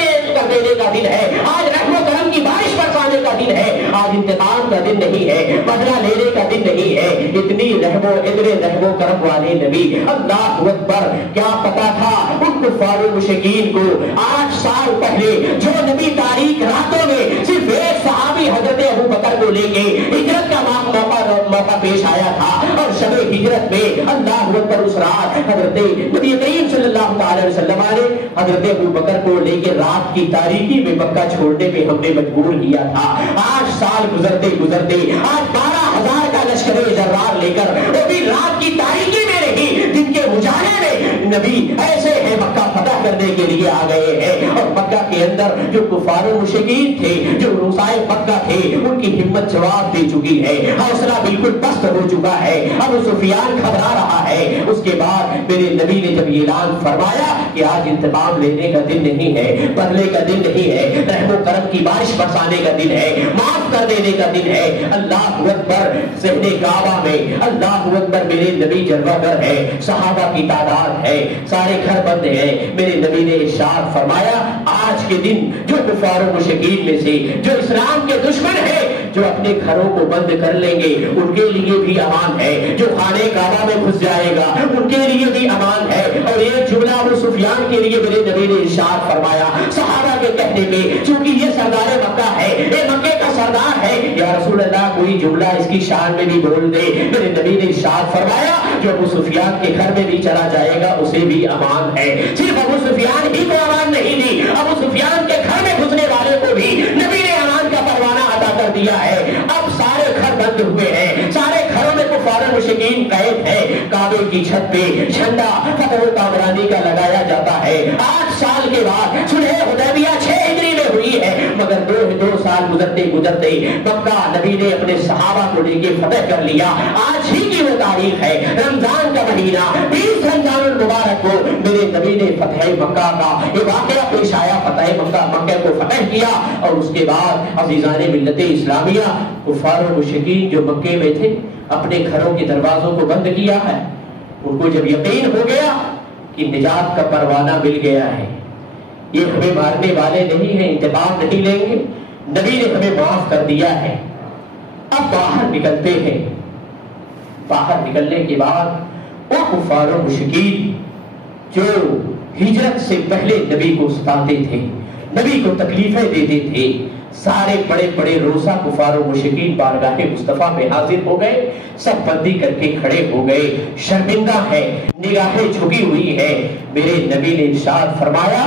دینے کا دن ہے، آج رحم و کرم کی بارش برسانے کا دن ہے، آج انتقام کا دن نہیں ہے، بدلہ لینے کا دن نہیں ہے۔ اتنے رحم و کرم والے نبی، اللہ اکبر، کیا پتا تھا ان کفار و مشرکین کو 8 سال پہلے جو نبی تاریخ راتوں میں صرف ایک صحابی حضرت ابو بکر کو لے کے ہجرت کا موقع پیش آیا تھا، اور شب ہجرت میں اللہ اکبر اس رات حضرت نبی کریم صلی اللہ علیہ وسلم نے حضرت ابو بکر کو لے کے رات کی تاریکی میں مکہ چھوڑنے پہ ہم نے مجبور کیا تھا۔ 8 سال گزرتے گزرتے آج 12,000 کا لشکر جرار لے کر وہ بھی رات کی تاریکی میں نہیں، دن کے اجالے میں نبی ایسے ہیں مکہ فتح کرنے کے لیے آ گئے ہیں، اور مکہ کے اندر جو کفار و مشرکین تھے، جو روسائے مکہ تھے، ان کی ہمت جواب دے چکی ہے، حوصلہ بالکل پست ہو چکا ہے، ابو سفیان گھبرا رہا ہے۔ اس کے بعد میرے نبی نے جب یہ اعلان فرمایا کہ آج انتقام لینے کا دن نہیں ہے، بدلے کا دن نہیں ہے، رحم و کرم کی بارش برسانے کا دن ہے، معاف کر دینے کا دن ہے، اللہ اکبر، ذہن کعبہ میں اللہ اکبر میرے نبی جلوہ گر ہے، صحابہ کی تعداد ہے، سارے گھر بند ہیں، میرے نبی نے ارشاد فرمایا آج کے دن جو کفار و مشرکین میں سے جو اسلام کے دشمن ہیں، جو اپنے گھروں کو بند کر لیں گے ان کے لیے بھی امان ہے، جو خانہ کعبہ میں گھس جائے گا ان کے لیے بھی امان ہے۔ اور یہ جملہ ابو سفیان کے لیے میرے نبی نے ارشاد فرمایا صحابہ کے کہنے میں، چونکہ یہ سردار مکہ ہے، یہ مکے کا سردار ہے، یا رسول اللہ کوئی جملہ اس کی شان میں بھی بول دے، میرے نبی نے ارشاد فرمایا جو ابو سفیان کے گھر میں بھی چلا جائے گا اسے بھی امان ہے۔ صرف ابو سفیان ہی کو امان نہیں دی، ابو سفیان کے گھر میں گھسنے والے کو بھی نبی نے امان کا پروانہ عطا کر دیا ہے۔ اب سارے گھر بند ہوئے ہیں، سارے گھروں میں کفار و مشرکین قید ہے، کعبے کی چھت پہ جھنڈا فتح کامرانی کا لگایا جاتا ہے. 8 سال کے بعد صلح حدیبیہ 6 ہجری میں ہوئی ہے، مگر 2 سال گزرتے گزرتے مکہ نبی نے اپنے صحابہ کو لے کے فتح کر لیا. آج ہی کی وہ تاریخ ہے، رمضان کا مہینہ 20 رمضان المبارک کو میرے نبی نے فتح مکہ کا یہ واقعہ پیش آیا. فتح مکہ کو فتح کیا اور اس کے بعد عزیزان ملت اسلامیہ کفار و مشرکین جو مکے میں تھے اپنے گھروں کے دروازوں کو بند کیا ہے. ان کو جب یقین ہو گیا کہ نجات کا پروانہ مل گیا ہے، یہ ہمیں مارنے والے نہیں ہیں، انتقام نہیں لیں گے، نبی نے ہمیں معاف کر دیا ہے. اب باہر نکلتے ہیں. باہر نکلنے کے بعد وہ کفار و مشرکین جو ہجرت سے پہلے نبی کو ستاتے تھے، نبی کو تکلیفیں دیتے تھے، سارے بڑے بڑے روسا کفار و مشرکین بارگاہ مصطفیٰ میں حاضر ہو گئے، سب بندی کر کے کھڑے ہو گئے، شرمندہ ہے، نگاہیں جھکی ہوئی ہیں. میرے نبی نے ارشاد فرمایا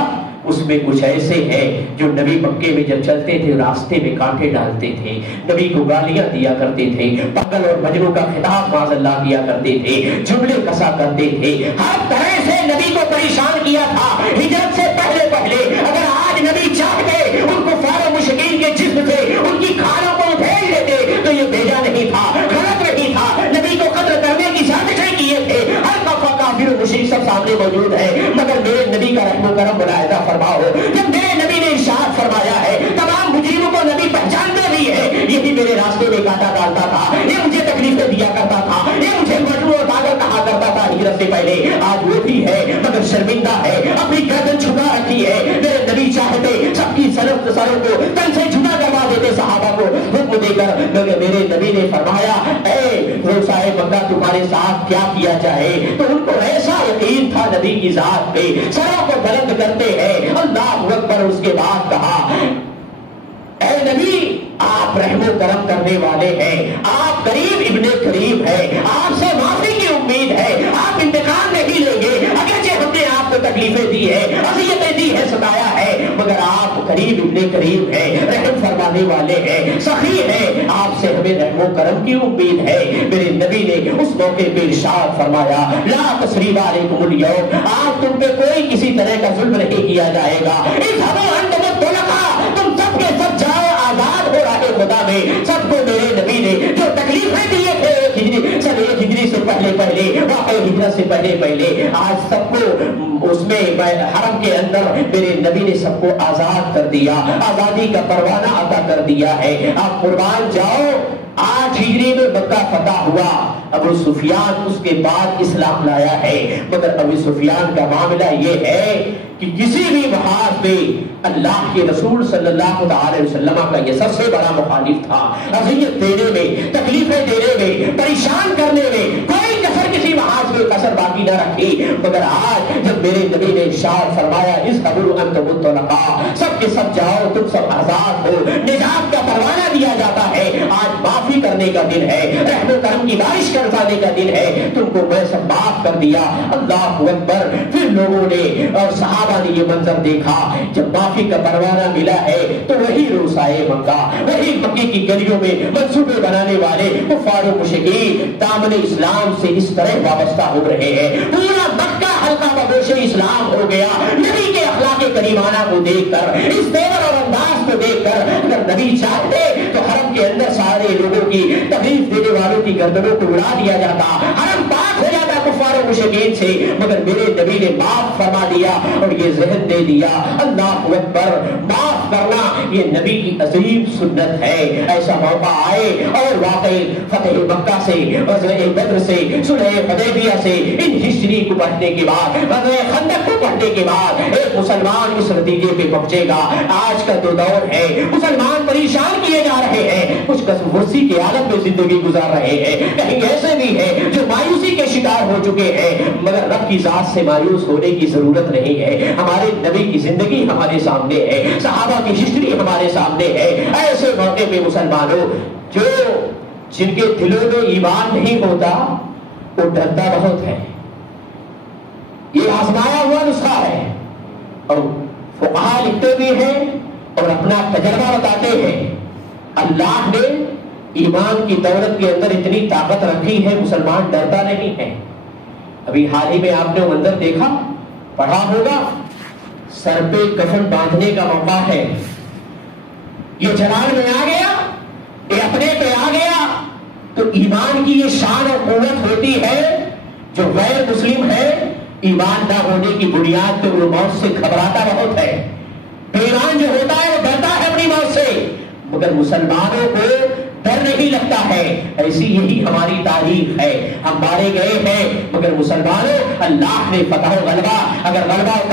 اس میں کچھ ایسے ہیں جو نبی مکے میں جب چلتے تھے راستے میں کانٹے ڈالتے تھے، نبی کو گالیاں دیا کرتے تھے، پاگل اور مجنوں کا خطاب معاذ اللہ کیا کرتے تھے، جملے کسا کرتے تھے، ہر طرح سے نبی کو پریشان کیا تھا ہجرت سے پہلے پہلے. اگر آج نبی چاہتے ان کفار و مشرکین کے جسم سے ان کی کھالوں کو ادھیڑ لیتے تو یہ بھیجا نہیں تھا، غلط نہیں تھا. نبی کو قتل کرنے کی سازشیں کیے تھے، ہر کافر و مشرک سب سامنے موجود ہے، مگر میرے نبی کا رحم و کرم ملاحظہ فرماؤ. جب میرے نبی نے ارشاد فرمایا ہے تمام مجرموں کو نبی پہچانتے بھی ہے، یہی میرے راستے میں کانٹا ڈالتا تھا، یہ مجھے تکلیفیں دیا کرتا تھا، یہ مجھے مجنون اور پاگل کہا کرتا تھا ہجرت سے پہلے، آج وہ بھی ہے مگر شرمندہ ہے، اپنی گردن چھپا رکھی ہے. میرے نبی چاہتے سب کی سروں کو تن سے جدا کروا دیتے، صحابہ کو حکم دے کر. مگر میرے نبی نے فرمایا اے روسائے مکہ تمہارے ساتھ کیا کیا جائے، تو ان کو ایسا یقین تھا نبی کی ذات پہ، سروں کو بلند کرتے ہیں اللہ اکبر. اس کے بعد کہا اے نبی آپ رحم و کرم کرنے والے ہیں، آپ قریب ابن قریب ہیں، آپ سے معافی کی امید ہے، آپ انتقام نہیں لیں گے. اگرچہ ہم نے آپ کو تکلیفیں دی ہے، اذیتیں دی ہے، ستایا ہے، مگر آپ قریب ابن قریب ہیں، رحم فرمانے والے ہیں، سخی ہیں، آپ سے ہمیں رحم و کرم کی امید ہے. میرے نبی نے اس موقع پہ ارشاد فرمایا لا تثریب علیکم اليوم، آج تم پہ کوئی کسی طرح کا ظلم نہیں کیا جائے گا. اذهبوا انتم الطلقاء، تم سب کے سب جاؤ آزاد ہو رہے خدا میں. سب کو میرے نبی نے جو تکلیفیں دیے تھے ایک ہجری سے پہلے واقعی ہجرت سے پہلے آج سب کو اس میں حرم کے اندر میرے نبی نے سب کو آزاد کر دیا، آزادی کا پروانہ عطا کر دیا ہے. آپ قربان جاؤ. 8 ہجری میں مکہ فتح ہوا، ابو سفیان اس کے بعد اسلام لایا ہے، مگر ابو سفیان کا معاملہ یہ ہے کہ کسی بھی محاذ میں اللہ کے رسول صلی اللہ علیہ وسلم کا یہ سب سے بڑا مخالف تھا. اذیت دینے میں، تکلیفیں دینے میں، پریشان کرنے میں کوئی کسر کسی محاذ میں کسر باقی نہ رکھی. مگر آج جب میرے نبی نے ارشاد فرمایا اذهبوا انتم الطلقاء، سب کے سب جاؤ تم سب آزاد ہو، نجات کا پروانہ دیا جاتا ہے. آج معافی کرنے کا دن ہے، رحم و کرم کی بارش برسانے کا دن ہے، تم کو میں سب معاف کر دیا. اللہ اکبر. پھر لوگوں نے اور صحابہ نے یہ منظر دیکھا، جب معافی کا پروانہ ملا ہے تو وہی روسائے مکہ، وہی مکے کی گلیوں میں منصوبے بنانے والے کفار و مشرکین دامن اسلام سے اس طرح وابستہ ہو رہے ہیں. پورا مکہ حلقہ بگوش اسلام ہو گیا. نبی کے اخلاق کریمانہ کو دیکھ کر، اس تیور اور انداز کو دیکھ کر اگر نبی چاہتے تو حرم کے اندر سارے لوگوں کی تکلیف دینے والوں کی گردنوں کو اڑا دیا جاتا، حرم پاک ہو جاتا کفار و مشرکین سے. مگر میرے نبی نے معاف فرما دیا اور یہ ذہن دے دیا. اللہ اکبر. معاف کرنا یہ نبی کی عظیم سنت ہے. ایسا موقع آئے اور واقعی فتح مکہ سے، غزوہ بدر سے، صلح حدیبیہ سے، ان ہسٹری کو پڑھنے کے بعد، غزوہ خندق کو پڑھنے کے بعد ایک مسلمان اس نتیجے پہ پہنچے گا آج کا جو دور ہے مسلمان پریشان کیے جا رہے ہیں، کچھ کسمرسی کے عالم میں زندگی گزار رہے ہیں، کہیں ایسے بھی ہیں جو مایوسی کے شکار ہو چکے ہیں. مگر رب کی ذات سے مایوس ہونے کی ضرورت نہیں ہے. ہمارے نبی کی زندگی ہمارے سامنے ہے، صحابہ کی ہسٹری ہمارے سامنے ہے. ایسے موقع پہ مسلمانوں جو جن کے دلوں میں ایمان نہیں ہوتا وہ ڈرتا بہت ہے. یہ آزمایا ہوا نسخہ ہے اور فقہا لکھتے بھی ہیں اور اپنا تجربہ بتاتے ہیں. اللہ نے ایمان کی دولت کے اندر اتنی طاقت رکھی ہے، مسلمان ڈرتا نہیں ہے. ابھی حال ہی میں آپ نے منظر دیکھا، پڑھا ہوگا، سر پہ کفن باندھنے کا موقع ہے، یہ جلال میں آ گیا، یہ اپنے پہ آ گیا، تو ایمان کی یہ شان اور قوت ہوتی ہے. جو غیر مسلم ہے ایمان نہ ہونے کی بنیاد پہ وہ موت سے گھبراتا بہت ہے. بے ایمان جو ہوتا ہے وہ ڈرتا ہے اپنی موت سے، مگر مسلمانوں کو ڈر نہیں لگتا ہے. ایسی یہی ہماری تاریخ ہے، ہم مارے گئے ہیں مگر مسلمانوں اللہ نے فتح و غلبہ، اگر غلبہ و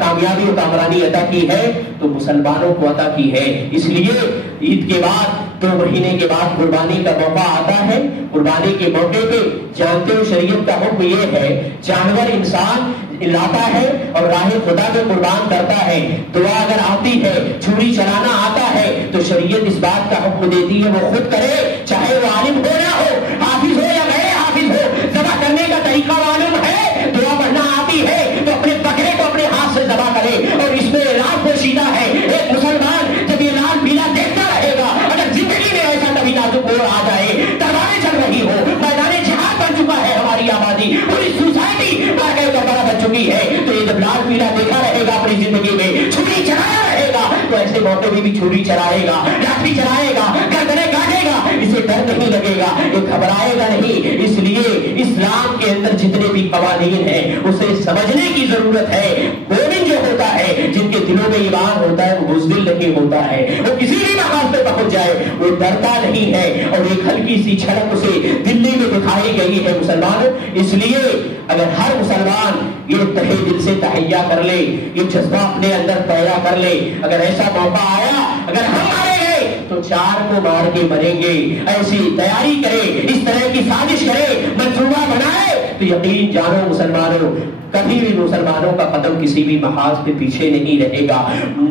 کامیابی و کامرانی عطا کی ہے تو مسلمانوں کو عطا کی ہے. اس لیے عید کے بعد 2 مہینے کے بعد قربانی کا موقع آتا ہے. قربانی کے موقع پہ جانتے ہو شریعت کا حکم یہ ہے، جانور انسان لاتا ہے اور راہ خدا میں قربان کرتا ہے، دعا اگر آتی ہے، چھری چلانا آتا ہے تو شریعت اس بات کا حکم دیتی ہے وہ خود کرے، چاہے وہ عالم ہو نہ ہو، حافظ ہو یا غیر حافظ ہو، ذبح کرنے کا طریقہ معلوم ہے، دعا پڑھنا آتی ہے تو اپنے بکرے کو اپنے ہاتھ سے ذبح کرے. اور اس میں اعلان پوشیدہ ہے، ایک مسلمان جب یہ لال پیلا دیکھتا رہے گا، اگر زندگی میں ایسا کبھی نازک دور آ جائے، تلواریں چل رہی ہو، میدان جہاد بن چکا ہے ہماری آبادی، پوری سوسائٹی واقعی کربلا بن چکی ہے، تو یہ جب لال پیلا دیکھا رہے گا اپنی زندگی میں، چھری چلایا رہے گا، تو ایسے موقع میں بھی چھری چلائے گا، لاٹھی چلائے گا، گردنیں کاٹے گا. اسے ڈر نہیں لگے گا، یہ گھبرائے گا نہیں. اس لیے اسلام کے اندر جتنے بھی قوانین ہیں اسے سمجھنے کی ضرورت ہے. مومن جو ہوتا ہے، جن کے دلوں میں ایمان ہوتا ہے، وہ بزدل نہیں ہوتا ہے، وہ کسی بھی مقام پہ پہنچ جائے وہ ڈرتا نہیں ہے. اور ایک ہلکی سی چھلک اسے دلی میں دکھائی گئی ہے مسلمانوں. اس لیے اگر ہر مسلمان یہ تہے دل سے تحیہ کر لے، یہ جذبہ اپنے اندر پیدا کر لے، اگر ایسا موقع آیا، اگر ہم مارے گئے تو 4 کو مار کے مریں گے، ایسی تیاری کرے، اس طرح کی سازش کرے، منصوبہ بنائے، تو یقین جانو مسلمانوں کبھی بھی مسلمانوں کا قدم کسی بھی محاذ پہ پیچھے نہیں رہے گا.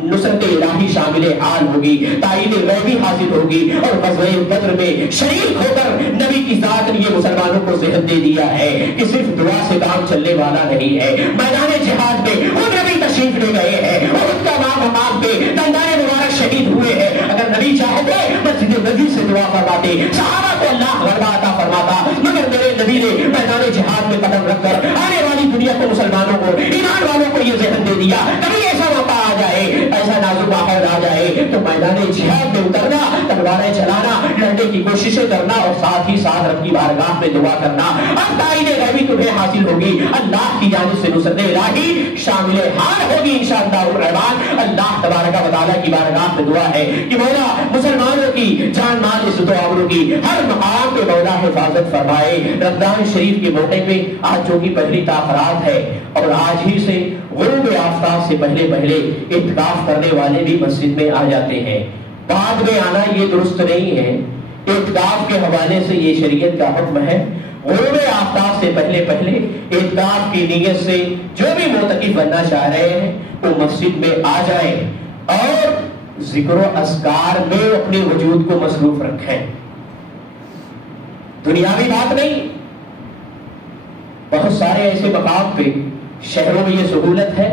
نصرت الہی شامل حال ہوگی، تائید غیبی حاصل ہوگی. اور غزوہ بدر میں شریک ہو کر نبی کی ذات نے یہ مسلمانوں کو ذہن دے دیا ہے کہ صرف دعا سے کام چلنے والا نہیں ہے. میدان جہاد میں وہ نبی تشریف لے گئے ہیں، اور اس کا مقام پہ دندان مبارک شہید ہوئے ہیں. اگر نبی چاہتے مسجد نبی سے دعا کرواتے، صحابہ کو اللہ غلبہ عطا فرماتا، مگر میرے نبی نے میدان جہاد میں قدم رکھ کر آنے والی دنیا کو، مسلمانوں کو، ایمان والوں کو یہ ذہن دے دیا. کبھی ایسا موقع آ جائے، ایسا نازک ماحول آ جائے تو میدان جہاد میں اترنا، تلواریں چلانا، لڑنے کی کوششیں کرنا، اور ساتھ ہی ساتھ رب کی بارگاہ میں دعا کرنا. اب تائید غیبی تمہیں حاصل ہوگی، اللہ کی جانب سے نصرت الہی شامل حال ہوگی انشاءاللہ الرحمن. اللہ تبارک و تعالیٰ کی بارگاہ میں دعا ہے کہ مولا مسلمانوں کی جان مال عزت و آبرو کی ہر مقام پہ مولا حفاظت فرمائے. رمضان شریف کے موقع پہ آج جو کی پہلی تاخرات ہے، اور آج ہی سے غروب آفتاب سے پہلے اعتکاف کرنے والے بھی مسجد میں آ جاتے ہیں. بعد میں آنا یہ درست نہیں ہے. اعتکاف کے حوالے سے یہ شریعت کا حکم ہے، غروب آفتاب سے پہلے اعتکاف کی نیت سے جو بھی معتکف بننا چاہ رہے ہیں وہ مسجد میں آ جائیں اور ذکر و اذکار میں اپنے وجود کو مصروف رکھیں. دنیاوی بات نہیں، بہت سارے ایسے مقام پہ شہروں میں یہ سہولت ہے،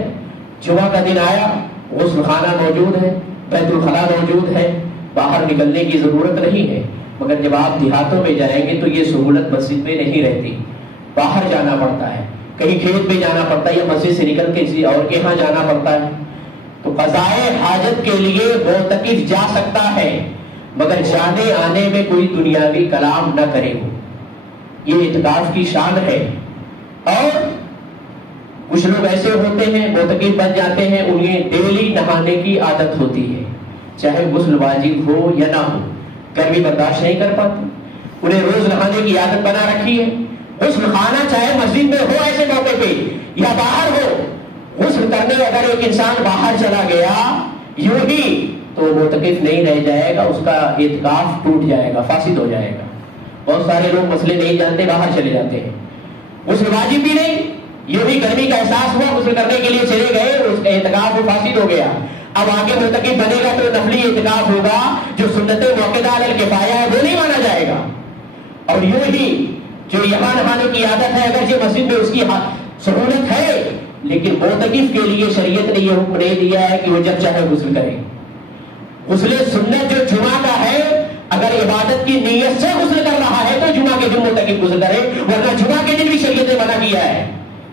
جمعہ کا دن آیا، غسل خانہ موجود ہے، بیت الخلاء موجود ہے، باہر نکلنے کی ضرورت نہیں ہے. مگر جب آپ دیہاتوں میں جائیں گے تو یہ سہولت مسجد میں نہیں رہتی، باہر جانا پڑتا ہے، کہیں کھیت میں جانا پڑتا ہے، یا مسجد سے نکل کے کسی اور کے ہاں جانا پڑتا ہے. تو قضائے حاجت کے لیے معتکف جا سکتا ہے، مگر جانے آنے میں کوئی دنیاوی کلام نہ کرے. ہو یہ اعتکاف کی شان ہے. اور کچھ لوگ ایسے ہوتے ہیں معتکف بن جاتے ہیں، انہیں ڈیلی نہانے کی عادت ہوتی ہے، چاہے غسل واجب ہو یا نہ ہو، گرمی برداشت نہیں کر پاتے، انہیں روز نہانے کی عادت بنا رکھی ہے. غسل خانہ چاہے مسجد میں ہو ایسے موقع پہ یا باہر ہو، غسل کرنے اگر ایک انسان باہر چلا گیا یوں ہی تو معتکف نہیں رہ جائے گا، اس کا اعتکاف ٹوٹ جائے گا، فاسد ہو جائے گا. بہت سارے لوگ مسئلے نہیں جانتے، باہر چلے جاتے ہیں. غسل واجب بھی نہیں، یوں ہی گرمی کا احساس ہوا، غسل کرنے کے لیے چلے گئے، اس کا اعتکاف فاسد ہو گیا. اب آگے معتکف بنے گا تو نفلی اعتکاف ہوگا، جو سنت موقعہ علی الکفایہ ہے وہ نہیں مانا جائے گا. اور یوں ہی جو یہاں نہانے کی عادت ہے، اگر یہ مسجد میں اس کی سہولت ہے، لیکن معتکف کے لیے شریعت نے یہ حکم نہیں دیا ہے کہ وہ جب چاہے غسل کرے. غسل سنت جو جمعہ کا ہے اگر عبادت کی نیت سے غسل کر رہا ہے تو جمعہ کے دن متعلق غسل کرے، ورنہ جمعہ کے دن بھی شریعت نے منع کیا ہے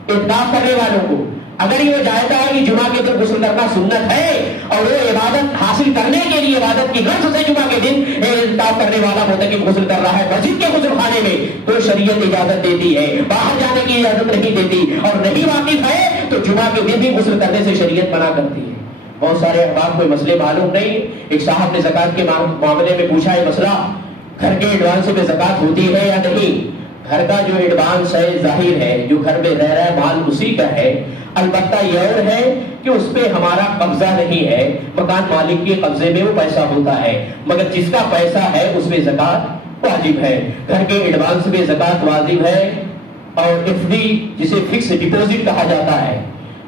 اعتکاف کرنے والوں کو۔ اگر یہ جانتا ہے کہ جمعہ کے دن غسل کرنا سنت ہے اور وہ عبادت حاصل کرنے کے لیے عبادت کی غرض سے جمعہ کے دن اعتکاف کرنے والا متعلق غسل کر رہا ہے مسجد کے غسل خانے میں، تو شریعت اجازت دیتی ہے، باہر جانے کی اجازت نہیں دیتی، اور نہیں واقف ہے تو جمعہ کے دن بھی غسل کرنے سے شریعت منع کرتی ہے۔ بہت سارے احباب کو مسئلے معلوم نہیں۔ ایک صاحب نے زکوٰۃ کے معاملے میں پوچھا ہے مسئلہ، گھر کے ایڈوانس میں زکوٰۃ ہوتی ہے یا نہیں؟ گھر کا جو ایڈوانس ہے ظاہر ہے جو گھر میں رہ رہا ہے مال اسی کا ہے، البتہ یہ اور ہے کہ اس پہ ہمارا قبضہ نہیں ہے، مکان مالک کے قبضے میں وہ پیسہ ہوتا ہے، مگر جس کا پیسہ ہے اس میں زکوٰۃ واجب ہے۔ گھر کے ایڈوانس میں زکوٰۃ واجب ہے، اور ایف ڈی جسے فکس ڈپوزٹ کہا جاتا ہے،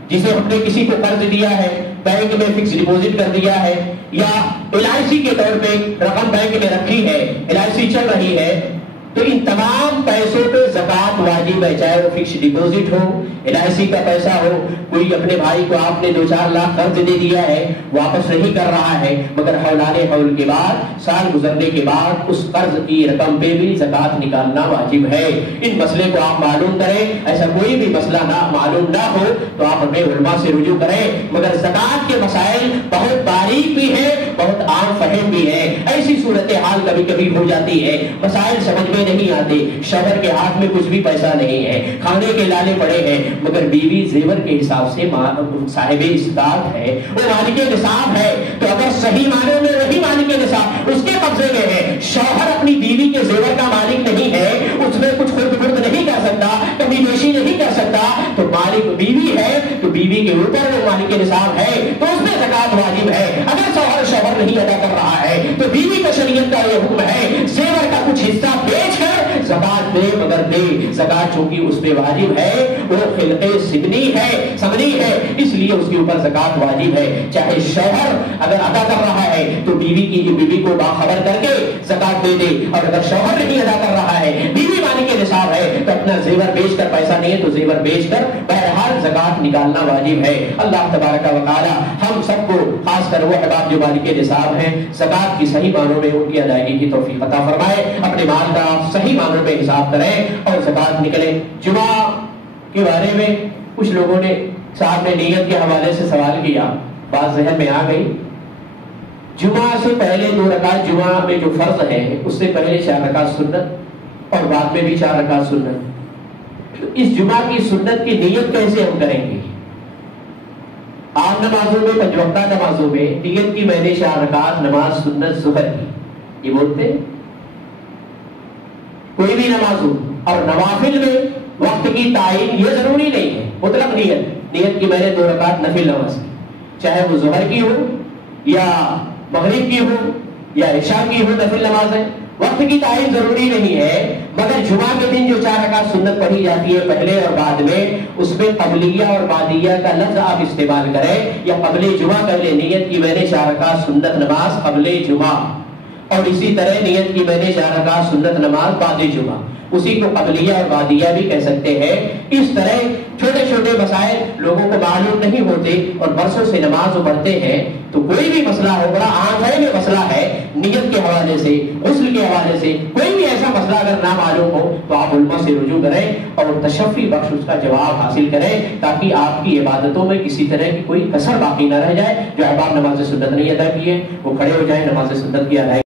جسے ہم نے کسی کو قرض دیا ہے بینک میں فکس ڈپوزٹ کر دیا ہے، یا LIC کے طور پہ رقم بینک میں رکھی ہے، LIC چل رہی ہے، تو ان تمام پیسوں پہ زکوٰۃ واجب ہے، چاہے وہ فکس ڈپوزٹ ہو، LIC کا پیسہ ہو، کوئی اپنے بھائی کو آپ نے 2-4 لاکھ قرض دے دیا ہے واپس نہیں کر رہا ہے، مگر حولانے حول کے بعد سال گزرنے کے بعد اس قرض کی رقم پہ بھی زکوٰۃ نکالنا واجب ہے۔ ان مسئلے کو آپ معلوم کریں، ایسا کوئی بھی مسئلہ نہ معلوم نہ ہو تو آپ اپنے علماء سے رجوع کریں، مگر زکوٰۃ کے مسائل بہت باریک بھی ہیں، بہت عام فہم بھی ہے۔ ایسی صورتحال کبھی کبھی ہو جاتی ہے، مسائل سمجھ میں نہیں آتے، شوہر کے ہاتھ میں کچھ بھی پیسہ نہیں ہے، کھانے کے لالے پڑے ہیں، مگر بیوی زیور کے حساب سے صاحب استطاعت ہے، وہ مالک نصاب ہے، تو اگر صحیح معنوں میں وہی مالک نصاب اس کے قبضے میں ہے، شوہر اپنی بیوی کے زیور کا مالک نہیں ہے، اس میں کچھ خرد برد نہیں کر سکتا، کمی بیشی نہیں کر سکتا، تو مالک بیوی ہے تو بیوی کے اوپر وہ مالک نصاب ہے تو اس میں زکوٰۃ واجب ہے۔ اگر شوہر نہیں ادا کر رہا ہے تو بیوی کو شریعت کا یہ حکم ہے زیور کا کچھ حصہ بیچ کر زکوٰۃ دے، مگر دے زکوٰۃ چونکہ اس پہ واجب ہے، وہ خلقِ سمنی ہے، اس لیے اس کے اوپر زکوٰۃ واجب ہے۔ چاہے شوہر اگر ادا کر رہا ہے تو بیوی کو باخبر کر کے زکوٰۃ دے دے، اور اگر شوہر نہیں ادا کر رہا ہے، بیوی مالک نصاب ہے تو اپنا زیور بیچ کر، پیسہ نہیں ہے تو زیور بیچ کر بہرحال زکوٰۃ نکالنا واجب ہے۔ اللہ تبارک و تعالی ہم سب کو، خاص کر وہ احباب جو مالک نصاب ہیں، زکوٰۃ کی صحیح معنوں میں ان کی ادائیگی کی توفیق عطا فرمائے، اپنے مال کا صحیح معنوں میں حساب کریں اور زکوٰۃ نکلے۔ جمعہ کے بارے میں کچھ لوگوں نے، صاحب نے نیت کے حوالے سے سوال کیا، بات ذہن میں آ گئی۔ جمعہ سے پہلے 2 رکعت جمعہ میں جو فرض ہے اس سے پہلے 4 رکعت سنت اور بعد میں بھی 4 رکعت سنت، تو اس جمعہ کی سنت کی نیت کیسے ہم کریں گے؟ عام نمازوں میں، 5 وقتہ نمازوں میں نیت کی میں نے 4 رکعت نماز سنت ظہر کی، یہ بولتے کوئی بھی نماز ہو، اور نوافل میں وقت کی تعین یہ ضروری نہیں ہے، مطلق نیت کی میں نے 2 رکعت نفل نماز کی، چاہے وہ ظہر کی ہو یا مغرب کی ہو یا عشاء کی ہو، نفل نماز ہے، وقت کی تعین ضروری نہیں ہے، مگر جمعہ کے دن جو 4 رکعت سنت پڑھی جاتی ہے پہلے اور بعد میں، اس میں قبلیہ اور بعدیہ کا لفظ آپ استعمال کریں، یا قبل جمعہ کر لیں، نیت کی میں نے 4 رکعت سنت نماز قبل جمعہ، اور اسی طرح نیت کی میں نے 4 رکعت سنت نماز بعد جمعہ، اسی کو قبلیہ اور بعدیہ بھی کہہ سکتے ہیں۔ اس طرح چھوٹے چھوٹے مسائل لوگوں کو معلوم نہیں ہوتے اور برسوں سے نماز پڑھتے ہیں، تو کوئی بھی مسئلہ ہو، بڑا عام ہے میں مسئلہ ہے، نیت کے حوالے سے، غسل کے حوالے سے کوئی بھی ایسا مسئلہ اگر نہ معلوم ہو تو آپ علماء سے رجوع کریں اور تشفی بخش اس کا جواب حاصل کریں، تاکہ آپ کی عبادتوں میں کسی طرح کی کوئی کسر باقی نہ رہ جائے۔ جو احباب نماز سنت نہیں ادا کی ہے وہ کھڑے ہو جائیں، نماز سنت کی ادائیگی